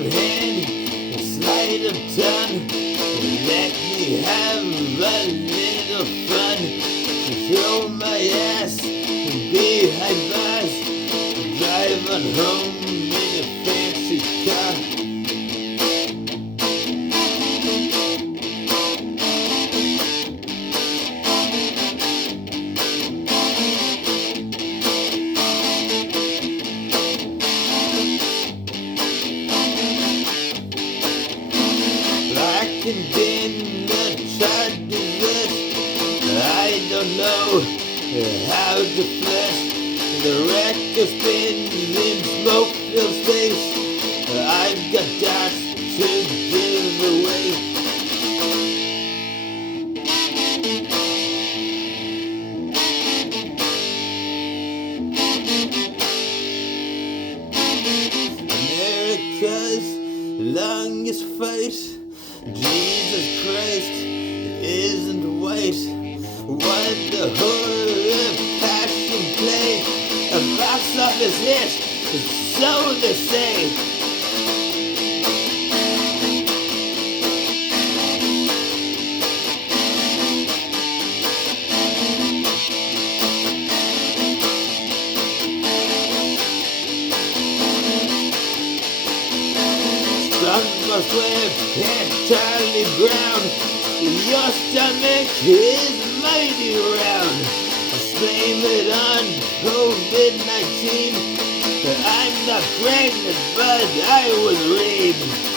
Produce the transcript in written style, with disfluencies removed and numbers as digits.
of hand, sleight of tongue. Let me have a little fun. Throw my ass behind bars, drive on home in a fancy car. And then tried to rest. I don't know how to flesh. The wreck has been in smoke-filled space. I've got dots to give away. America's longest fight. Jesus Christ isn't white. What the horror of passion play. A box office hit, so they say. Must wear Charlie Brown. Your stomach is mighty round. Blame it on COVID-19. I'm not pregnant, but I was raped.